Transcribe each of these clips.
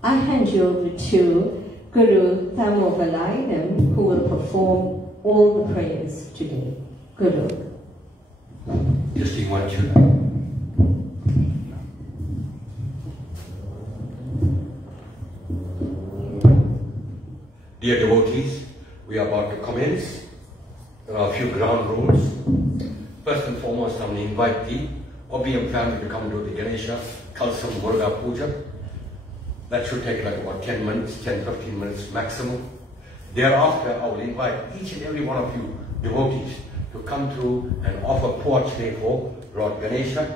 I hand you over to Guru Thamogalayanam, who will perform all the prayers today. Guru. Just invite you. Dear devotees, we are about to commence. There are a few ground rules. First and foremost, I'm going to invite the OBM family to come to the Ganesha Kalsam Muruga Puja. That should take like about 10 minutes, 10-15 minutes maximum. Thereafter, I will invite each and every one of you devotees to come through and offer Puachne for Lord Ganesha.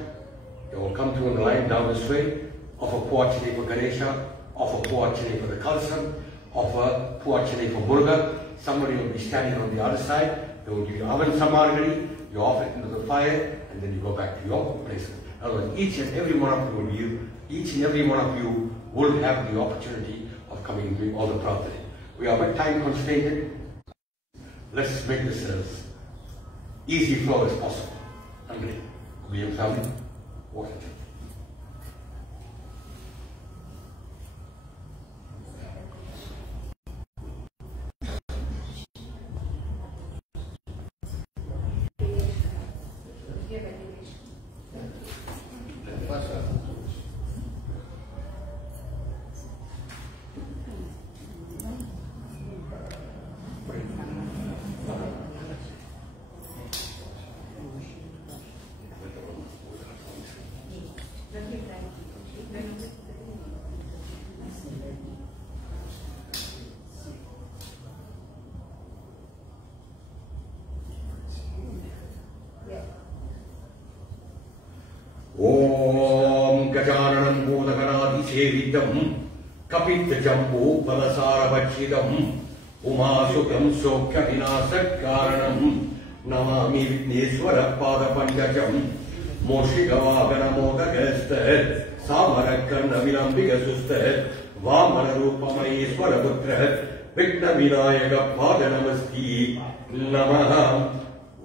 They will come through in the line down this way, offer Puachne for Ganesha, offer Puachne for the Kalsam, offer Puachne for Muruga. Somebody will be standing on the other side. They will give you Avan Samargari, you offer it into the fire, and then you go back to your places. Otherwise, each and every one of you will give, each and every one of you will have the opportunity of coming and doing all the prarthana. We are a bit time constrained. Let's make this as easy flow as possible. Andre, William family, walk it. Om Gajananam Modakaradi Sevidam Kapita Jambu Palasarabachidam Umasukam Sokya Vinasakaranam Namami Vigneswara Pada Panjajam Moshigavagana Modakeste Samarakan Vinambika Suste Vamana Rupamaiswara Putra Vigna Vinayaka Pada Namaski Namaha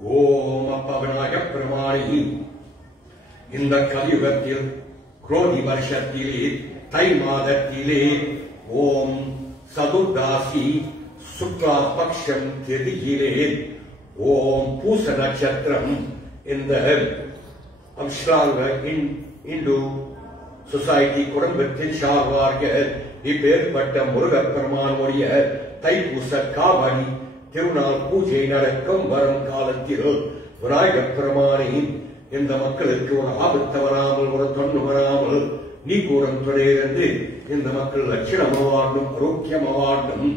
Om Apavanaya Pramani. In the Kaliyugatil, Kroni Varshatilit, தை மாதத்திலே ஓம் சதுர்தாசி சுக்லா பக்ஷம் திதியிலே ஓம் பூச நட்சத்திரம் இந்த அம்ஸ்லாங்க Hindu society குடும்பத்தின் சார்பார்கள் இப்பேற்பட்ட முருகப்பெருமானுடைய தைப்பூச காவடி திருநாள் பூஜை நடக்கும் வரும் காலத்தில் விநாயகப் பெருமானை இந்த மக்களுக்கு ஒரு ஆபத்து வராமல் ஒரு தொண்டு வராமல் நீ கூறும் துணையிலிருந்து இந்த மக்கள் லட்சணமாவாடும் ஆரோக்கியமாவாடும்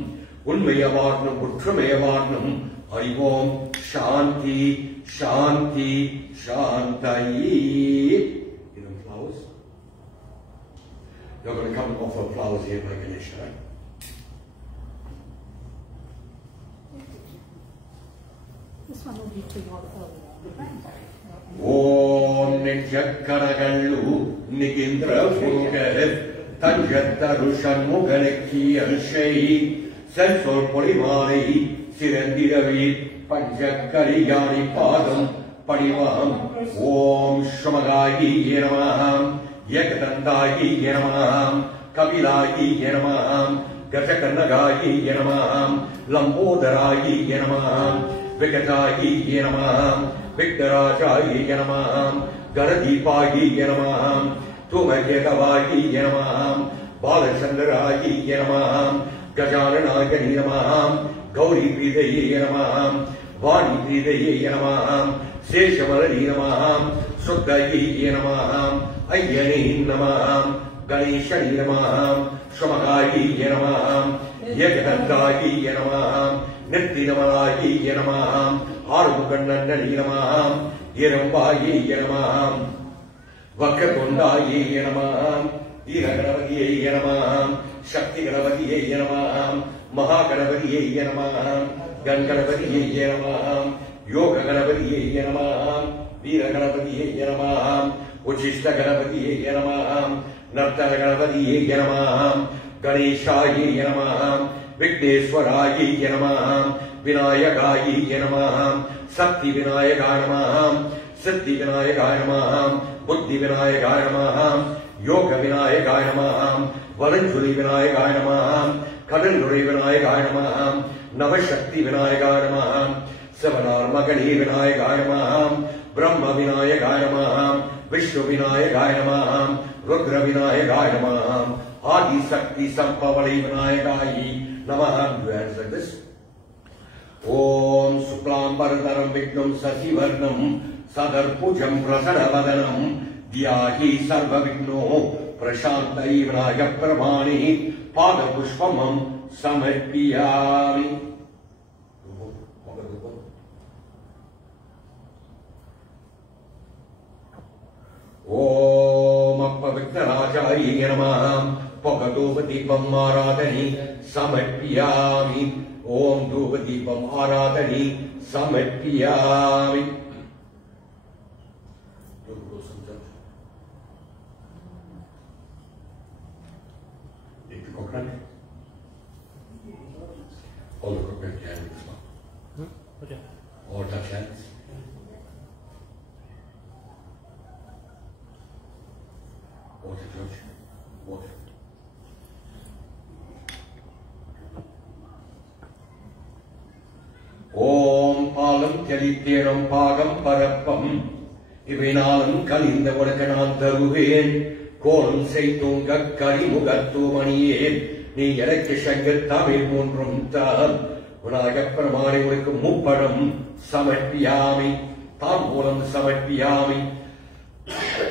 உண்மையவாடும் ஒற்றுமையவாடும் அறிவோம். சாந்தி சாந்தி சாந்தாயி. Flowers. You're going to come and offer flowers here by Ganesha, right? This one will be to your Om Nityakkaragallu Nikindra Fugal Tanjatarushan Mugalaki Alshai Sensor Polimari Sirendiravi Panjakariyani Padam Padimam Om Shamagayi Yenamaham Yakadandayi Yenamaham Kabilayi Yenamaham Gajakanagayi Yenamaham Lambodarayi Yenamaham Vikatayi Yenamaham Viktarajayi Yenamaham Garadipayi Yenamaham Tumaketavayi Yenamaham Balachandarayi Yenamaham Gajananayi Yenamaham Gauri Pidayi Yenamaham Vani Pidayi Yenamaham Seshamalani Yenamaham Sukdayi Yenamaham Ayyani Yenamaham Ganeshani Yenamaham Shamagayi Yenamaham Yakadandayi Yenamaham Nittinamalayi Yenamaham Armukannani Yenamaham Yerambayi Yenamaham Vakatundayi Yenamaham Iraganavadiyi Yenamaham Shakti Ganavadiyi Yenamaham Mahaganavadiyi Yenamaham Ganganavadiyi Yenamaham Yoga Ganavadiyi Yenamaham Viraganavadiyi Yenamaham Uchishta Ganavadiyi Yenamaham Nartana Ganavadiyi Yenamaham Ganeshayi Yenamaham Vigneshwarayi Yenamaham Vinayagayi Yenamaham Sakti Vinayagayi Yenamaham Siddhi Vinayagayi Yenamaham Buddhi Vinayagayi Yenamaham Yoga Vinayagayi Yenamaham Valanjuli Vinayagayi Yenamaham Kadanduri Vinayagayi Yenamaham Navashakti Vinayagayi Yenamaham Savanar Magani Vinayagayi Yenamaham Brahma Vinayagayi Yenamaham Vishnu Vinayagayi Yenamaham Rudra Vinayagayi Yenamaham Adi Sakti Sampavali Vinayagayi Namaham. Do hands like this. Om Suklam Bharadaram Vignam Sasivarnam Sadar Pujam Prasanavadanam Dhyahi Sarva Vigno Prashantai Vinayak Paramani Pada Pushpamam Samarpiyami. Om Appavitarajayi Yenamaham Pagadovadipam Aradhani Samarpiyami. Om Duvadipam Aradhani Samarpiyami. Take the coconut. All the coconut candles. Okay. All touch hands. Water, George. Water. Om Palam Kalithiram Pagam Parappam Ivinalum Kalinda Vadakanam Daruven Kolam Seitunga Karimugattu Maniyen Ni Yarakya Shankar Tamil Mundrum Tam Vinayak Paramani Urikku Muppadam Samarpiyami Tambulam Samarpiyami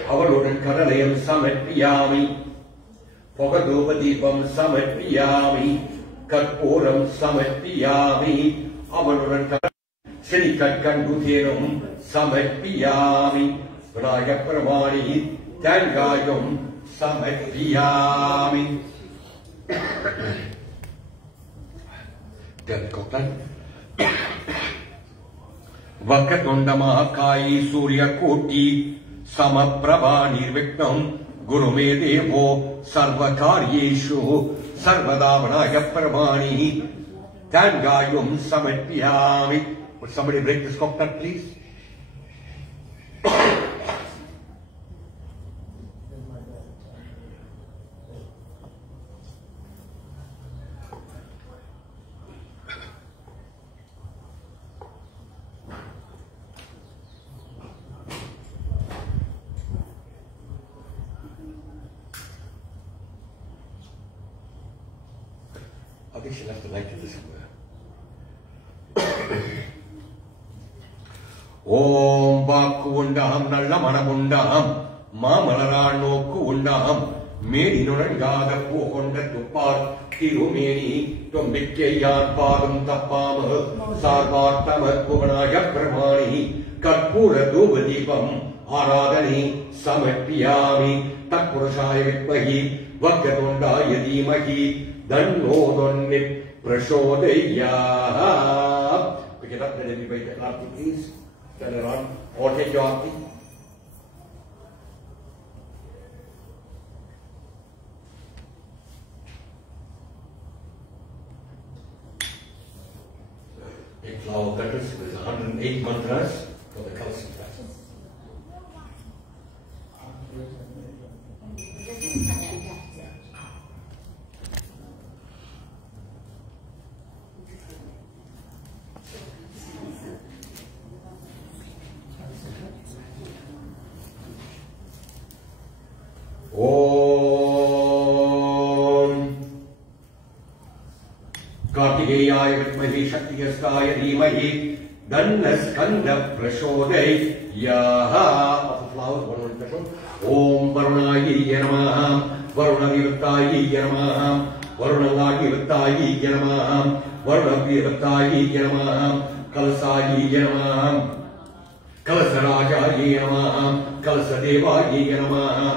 Avaludan Kadalayam Samarpiyami Pogadopatipam Samarpiyami Karpuram Samarpiyami Avaludan Sinikatkandutherum Samarpiyami Vinayak Paramani Tangayam Samarpiyami. Then Kotan Vakatunda Mahakayi Surya Koti Samaprabha Nirviknam Gurume Devo Sarvakaryeshu Sarvada Vinayak Paramani Tangayam Samarpiyami. Would somebody break this coconut, please? I think she left the light in this somewhere. Om Baku Undam Nalamana Mundam Mamala Noku Undam Made in Orangada Pokunda to Park Tirumeni to Mikayan Padam Tapama Sarvatama Kumanaya Pramani Katpura Dubadipam Aradani Samet Piyami Takpurashaya Vitmahi Vakatunda Yadimahi Danno Donnip Prashodaya. Pick it up, let everybody take Aarti, please. Turn around, or take your Aarti. Take flower petals with 108 mantras for the calcium practice. Kartikeyaaya Vitmahi Shaktiyastaya Dhimahi Dannaskanda Prashodaya. Of the flowers, one special. Om Varunayi Namaha Varunavivattayi Namaha Varunavivattayi Namaha Varunavivattayi Namaha Kalasayi Namaha Kalasarajayi Namaha Kalasadevayi Namaha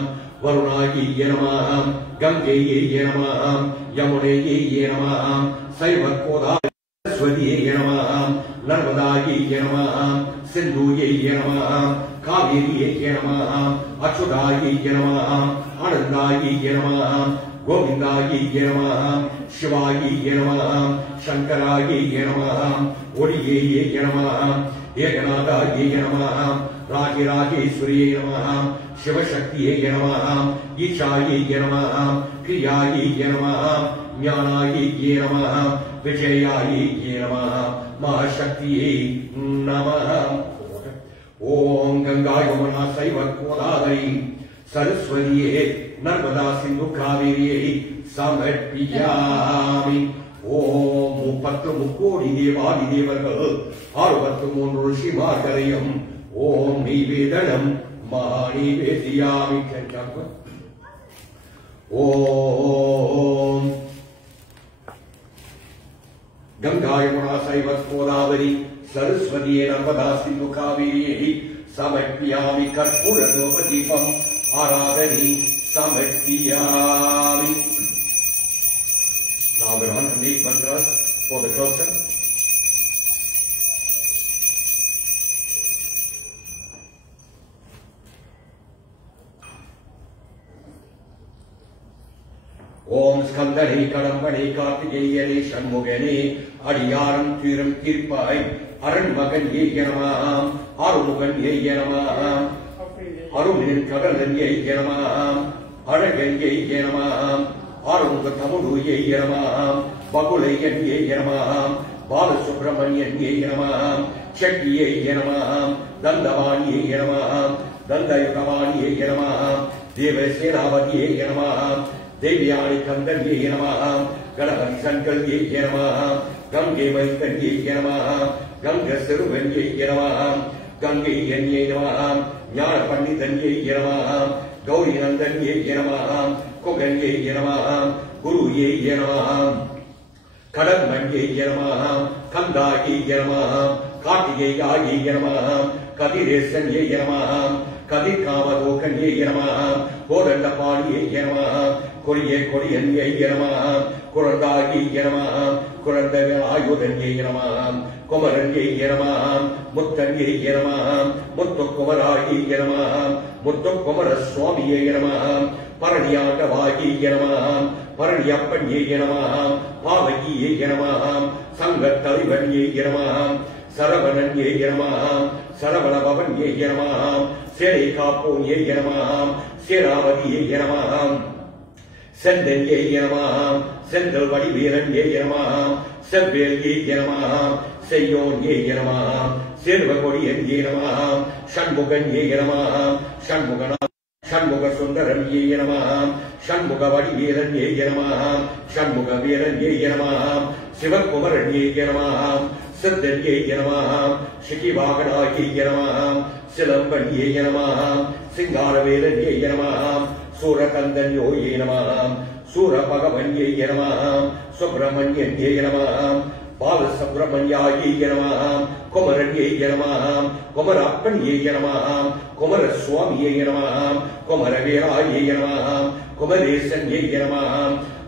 Varunayi Namaha Gangeyi Namaha Yamuneyi Namaha Saivakoda Swadiye Namaha Narvadayi Namaha Sindhuye Namaha Kaviriye Namaha Achudayi Namaha Anandayi Namaha Govindayi Namaha Shivayi Namaha Shankarayi Namaha Odiye Namaha Ekanadayi Namaha Rajirajeshwariye Namaha Shivashaktiye Namaha Ishayi Namaha Kriyayi Namaha Jnanayi Namaha Vijayayi Namaha Mahashaktiye Namaha. Om Ganga Yamuna Saiva Kodadari Saraswatiye Narmada Sindhu Kaviriye Samarpiyami. Om Mupattu Mukodi Devadi Devargal Arvattu Munru Shivakarayam. Om Nivedanam Mahanivediyami. Om Ganga Yamuna Saiva Kodadari Saraswati Narmada Sindhu Kaviriye Samarpiyami. Karpura Dopatipam Aradhani Samarpiyami. Now the 108 mantras for the closer. Om Skandani Kadambani Kartikeyane Shanmugane Adiyaram Thiram Kirpai Aran Magan Ye Yanamaham Arumugan Ye Yanamaham Arumin Kadalan Ye Yanamaham Aragan Ye Yanamaham Arumugathamudu Ye Yanamaham Bakulayan Ye Yanamaham Balasubramanian Ye Yanamaham Chakti Ye Yanamaham Dandavan Ye Yanamaham Dandayutamani Ye Yanamaham Devasenavati Ye Yanamaham Devyani Kandan Ye Yanamaham Ganapati Sankal Ye Yanamaham Gange Maitan Ye Yanamaham Ganga Siruvan Ye Yanamaham Gange Ye Yanamaham Jnana Panditan Ye Yanamaham Gauri Nandan Ye Yanamaham Kogan Ye Yanamaham Guru Ye Yanamaham Kadamman Ye Yanamaham Kanda Ye Yanamaham Kartikeya Ye Yanamaham Kadiresan Ye Yanamaham Kadikavadokan Ye Yanamaham Kodandapani Ye Yanamaham Koriyan Ye Yanamaham Kurandagi Yanamaham Kurandayudan Ye Yanamaham Komaran Ye Yanamaham Muttan Ye Yanamaham Muttu Komara Ye Yanamaham Muttu Komara Swami Ye Yanamaham Paraniyakava Ye Yanamaham Paraniyappan Ye Yanamaham Pavaki Ye Yanamaham Sangat Taliban Ye Yanamaham Saravanan Ye Yanamaham Saravanabavan Ye Yanamaham Seri Kapo Ye Yanamaham Seravati Ye Yanamaham Sendan Ye Yanamaham Sendal Vadiveran Ye Yanamaham Sevvel Ye Yanamaham Seyon Ye Yanamaham Silvakoriyan Ye Yanamaham Shanmugan Ye Yanamaham Shanmugana Shanmuga சுந்தரன்யே நமः ஷண்முக வடிவேலன்யே நமः ஷண்முக வீரன்யே நமः சிவகுமரன்யே நமः சித்தன்யே நமः சிகிவாகனாயே நமः சிலம்பன்யே நமः சிங்காரவேலன்யே நமः சூரகந்தன்யோயே நமः சூரபகவன்யே நமः சுப்பிரமணியன்யே நமः பாலசுப்ரமணியாயே நமः குமரன்யே நமः குமரப்பன்யே நமः குமரசுவாமியே நமः குமரவீராயே நமः குமரேசன்யே நமः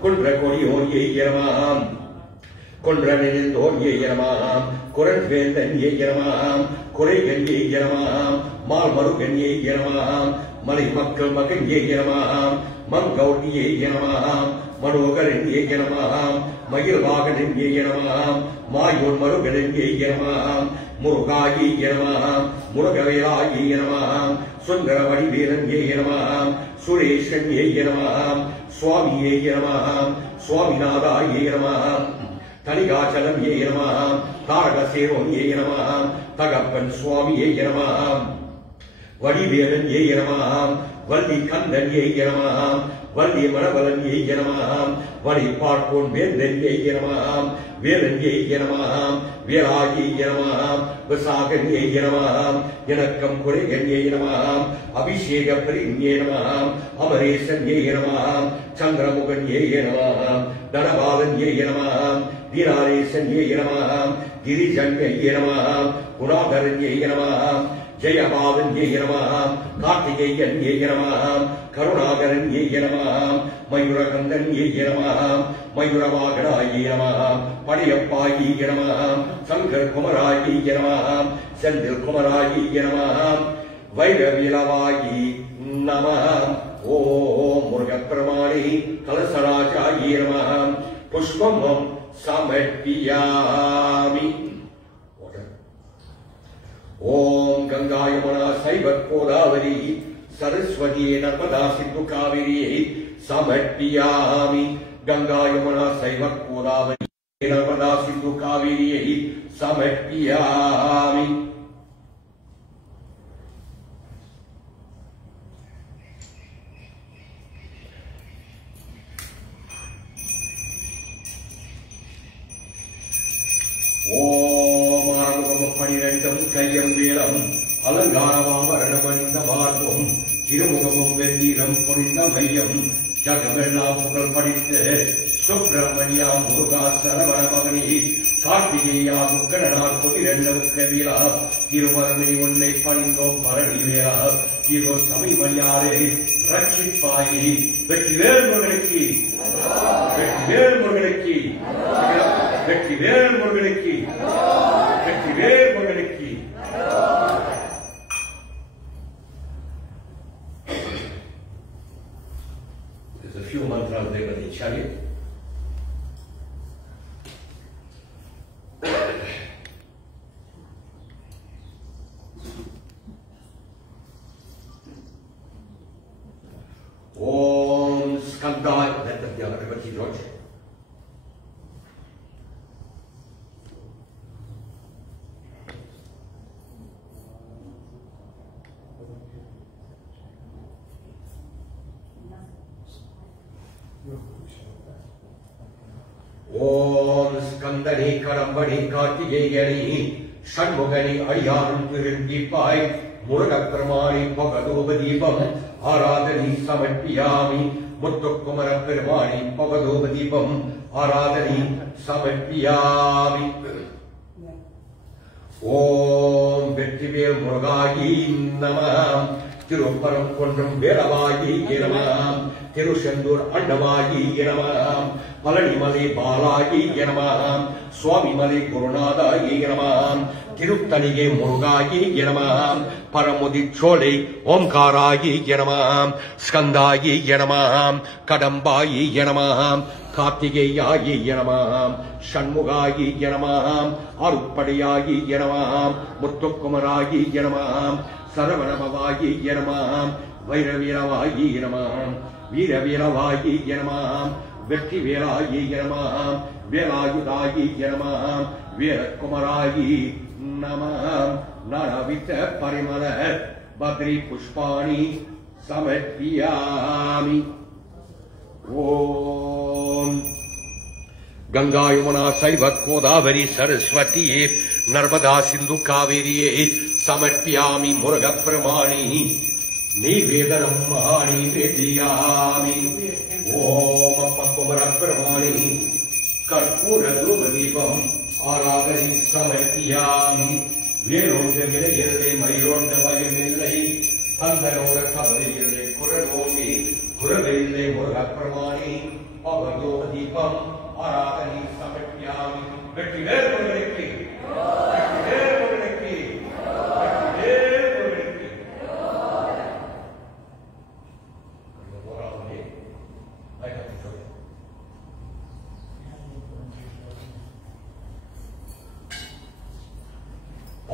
குன்றகொடியோயே நமः குன்றனிந்தோயே நமः குரண்வேந்தன்யே நமः குறைகன்யே நமः மால்மருகன்யே நமः மலை மக்கள் மகன்யே நமः மங்கௌடியே நமः மனோகரன்யே நமः மயில்வாகனன்யே நமः மாயோன் மருகனன்யே நமः முருகாயே நமः முருகவேலாயே நமः சுந்தர வடிவேலன்யே நமः சுரேஷன்யே நமः சுவாமியே நமः சுவாமிநாதாயே நமः தனிகாச்சலன்யே நமः தாரகசேரோன்யே நமः தகப்பன் சுவாமியே நமः வடிவேலன்யே நமः வள்ளி கந்தன்யே நமः வள்ளி மணவலன்யே நமः வழி பார்ப்போன் வேந்தன்யே நமः வேலன்யே நமः வேலாயே நமः விசாகன்யே நமः இணக்கம் குறைகன்யே நமः அபிஷேக பிரியே நமः அமரேசன்யே நமः சந்திரமுகன்யே நமः தனபாலன்யே நமः வீராரேசன்யே நமः கிரிஜன்யே நமः குணாகரன்யே நமः ஜெயபாலன்யே நமः கார்த்திகேயன்யே நமः கருணாகரன்யே நமः மயூரகந்தன்யே நமः மயூரவாகனாயே நமः படையப்பாயே நமः சங்கர் குமராயே நமः செந்தில் குமராயே நமः வைரவிலவாயே நமः ஓம் முருகப்பெருமானே கலசராஜாயே நமः புஷ்பம் சமர்ப்பியாமி. ஓம் கங்கா யமுனா சைவ கோதாவரி सरस्वती नर्मदा सिंधु कावेरी समर्पयामि. गंगा यमुना शैव गोदावरी नर्मदा सिंधु कावेरी समर्पयामि. ओम आरुगम पनिरंडम कय्यम वीरम अलंगारवावरणमनिंद मार्गम திருமுகமும் வெண்ணீரம் பொழிந்த மையம் ஜகமெல்லாம் புகழ் படித்த சுப்பிரமணியா முருகா சரவண மகனே கார்த்திகேயா முக்கடனார் பொதிரெண்ட உக்கவீரா இருவரனை உன்னை பணிந்தோம் பரணிவேரா இதோ சமீபனியாரே ரட்சிப்பாயே. வெற்றிவேல் முருகனுக்கு வெற்றிவேல் முருகனுக்கு வெற்றிவேல் முருகனுக்கு வெற்றிவேல் முருகனுக்கு. There's a few mantras there with the chariot. Om Skandai, let the Agavati Lodge. ஓம் ஸ்கந்தனே கடம்பனே கார்த்திகேயனே ஷண்முகனே அடியாரும் திருந்திப்பாய் முருகப்பெருமானே பகதோப தீபம் ஆராதனை சமர்ப்பியாமி. முத்துக்குமர பெருமானே பகதோப தீபம் ஆராதனை சமர்ப்பியாமி. ஓம் வெற்றிவேல் முருகாயி நமः. திருப்பரங்குன்றம் வேலவாயி நமः. திருச்செந்தூர் அண்டவாயி நமः. பழனிமலை பாலாயி நமः. சுவாமிமலை குருநாதாயி நமः. திருத்தணிகை முருகாயி நமः. பரமுதிச்சோலை ஓம்காராயி நமः. ஸ்கந்தாயி நமः. கடம்பாயி நமः. கார்த்திகேயாயி நமः. ஷண்முகாயி நமः. அருப்படையாயி நமः. முத்துக்குமராயி நமः. சரவணபவாயி நமः. வைரவீரவாயி நமः. வீரவீரவாயி நமः. வெற்றிவேலாயி நமः. வேலாயுதாயி நமः. வீரகுமராயி நமः. நரவித்த பரிமள பத்ரி புஷ்பாணி समर्पयामि। ओम गंगा यमुना सैवत गोदावरी सरस्वती नर्मदा सिंधु कावेरी समर्पयामि मुर्ग प्रमाणी निवेदनम महानिवेदयामि। ओम कुमर प्रमाणी कर्पूर धूपदीपम आराधने समर्पयामि। वेरोंद विरयले मयूरोंद वयुमिले अंधरोड कवरिले कुरलोमि कुरवेले मुर्ग प्रमाणी अवधूपदीपम आराधने समर्पयामि। வெற்றிவேல் முருகனுக்கு வெற்றிவேல் முருகனுக்கு வெற்றிவேல் முருகனுக்கு।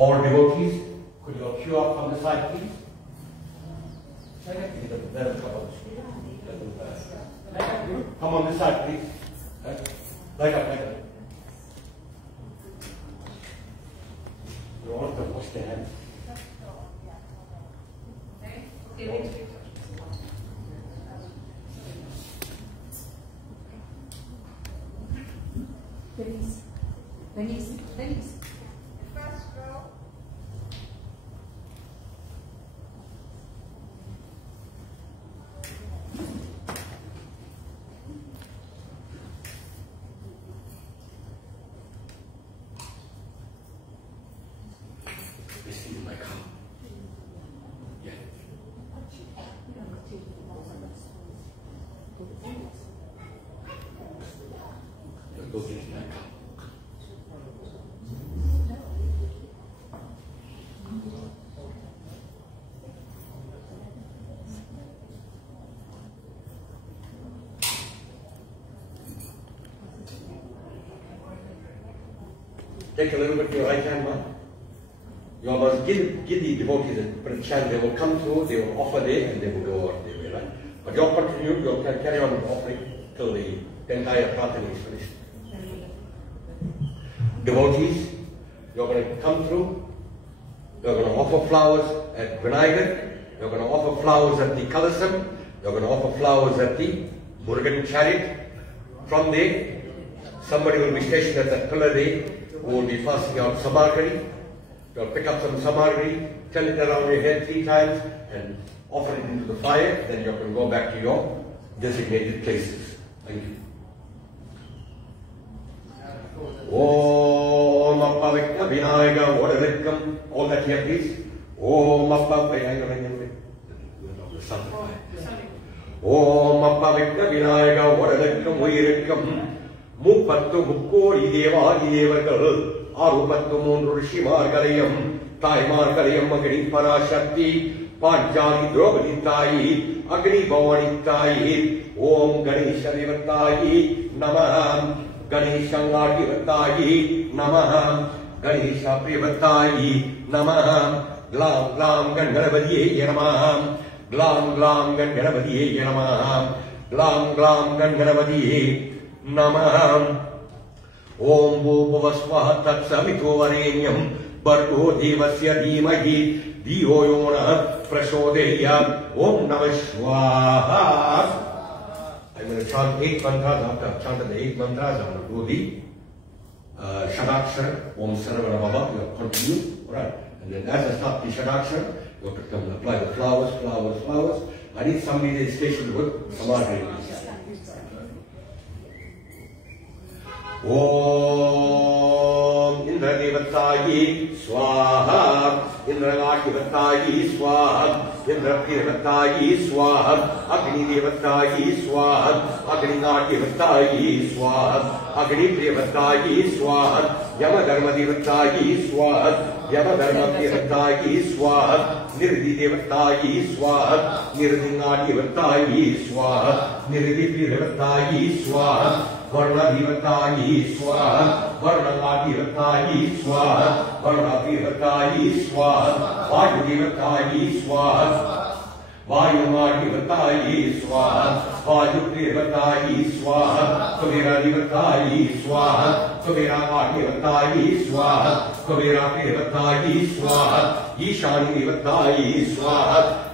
All devotees, could you queue up from the side, please? Come on this side, please. Light up, light up. You want to wash their hands. Denise. First row. This is my car. Yeah. Go get my car. Take a little bit to your right hand, man. You must give the devotees a chance. They will come through, they will offer there, and they will go on their way, right? But you'll continue, you'll carry on offering till the entire prarthana is finished. Devotees, you're going to come through, you're going to offer flowers at Vinayagar, you're going to offer flowers at the Kalasam, you're going to offer flowers at the Murugan chariot. From there, somebody will be stationed at that pillar there who will be passing out samargari. You'll pick up some samargari, turn it around your head 3 times and offer it into the fire. Then you can go back to your designated places. Thank you. Om Appa Vikna Vinayaka Vadavekam. All that here, please. Om Appa Vinayaka. Om Appa Vikna Vinayaka Vadavekam Vayirekam. Mupattu Mukkori Devadi Devakal. Arupattu Mundru Shimargalayam. Taimargalayam Agni Parashakti. Panchali Draupadi Tayi. Agni Bhavani Tayi. Om Ganesha Devatayi. Namah. Ganeshangadivataayi Namah. Ganesha Privataayi Namah. Glam Glam Ganganavadiye Namah. Glam Glam Ganganavadiye Namah. Glam Glam Ganganavadiye Namah. Om Bhuvasvaha Tatsamito Varenyam Bhargo Devasya Dhimahi Dhiyo Yona Prashodeyam. Om Namah Shvaha. I'm going to chant 8 mantras. After I've chanted the 8 mantras, I'm going to do the Shadakshara, Om Sarvana Bhava. You have to continue, alright? And then as I start the Shadakshara, you have to come and apply the flowers, flowers, flowers. I need somebody that is stationed with Samadhi. Om Indra Devatayi Swaha. Indra Devatayi Swaha. Indra Devatayi Swaha. Agni Devatayi Swaha. Agni Devatayi Swaha. Agni Devatayi Swaha. Yama Dharma Devatayi Swaha. Yama Dharma Devatayi Swaha. Nirdi Devatayi Swaha. Nirdi Devatayi Swaha. Nirdi Devatayi Swaha. Varna Devatayi Swaha. Varna Devatayi Swaha. Varna Devatayi Swaha. Vayu Devatayi Swaha. Vayu Devatayi Swaha. Vayu Devatayi Swaha. Kavira Devatayi Swaha. Kavira Devatayi Swaha. Kavira Devatayi Swaha. Ishani Devatayi Swaha.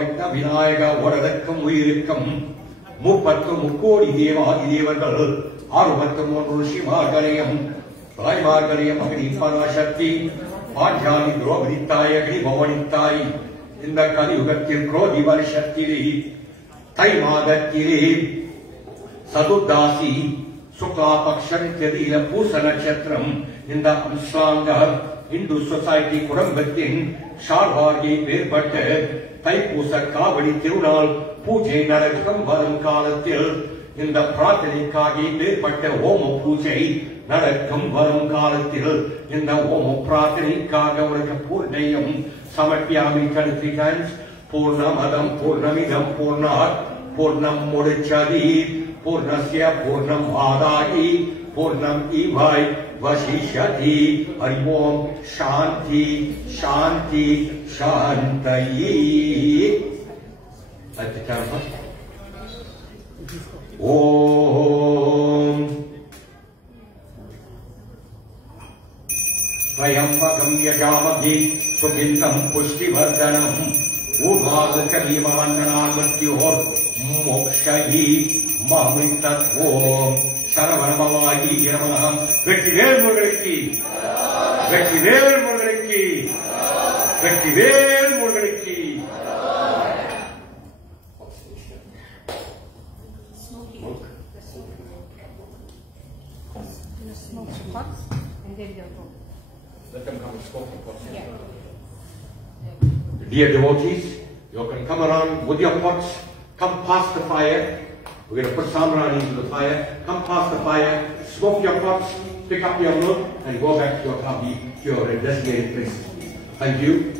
விக்ன விநாயக வரதற்கும் உயிருக்கும் 33 கோடி தேவாதி தேவர்கள் 63 ரிஷிமார்களையும் தாய்மார்களையும் அக்னி பராசக்தி பாஞ்சாலி திரௌபதி தாய் அக்னி பவனித்தாய் இந்த கலியுகத்தில் குரோதி வருஷத்திலே தை மாதத்திலே சதுர்தாசி சுக்லாபக்ஷத்தில பூச நட்சத்திரம் இந்த அம்சாங்க இந்து சொசைட்டி குடும்பத்தின் சார்பாகி ஏற்பட்ட தைப்பூச காவடி திருநாள் பூஜை நடக்கும் வரும் காலத்தில் இந்த பிரார்த்தனைக்காக ஏற்பட்ட ஓம பூஜை நடக்கும் வரும் காலத்தில் இந்த ஓம பிரார்த்தனைக்காக உனக்கு பூர்ணயம் சமர்ப்பியாமி கருத்திகன்ஸ் பூர்ணமதம் பூர்ணமிதம் பூர்ணாத் பூர்ணம் முடிச்சதி பூர்ணஸ்ய பூர்ணம் ஆதாயி பூர்ணம் இவாய் வசிஷ்யதி ஹரி ஓம் சாந்தி சாந்தி சாந்தயி ஓம் த்ரயம்பகம் யஜாமஹே சுகந்தம் புஷ்டிவர்தனம் ஊர்வாசுகீமவந்தனான் மத்யோர் மோக்ஷயி மாமிதத் ஓம் சரவணபவாயி நமஹ. வெற்றிவேல் முருகனுக்கு, வெற்றிவேல் முருகனுக்கு, வெற்றிவேல் முருகனுக்கு. Smoke the pots and then they'll go. Let them come and smoke the pots. Yeah. Dear devotees, you can come around with your pots, come past the fire. We're going to put samrani into the fire. Come past the fire, smoke your pots, pick up your milk, and go back to your hobby, to your designated place. Thank you.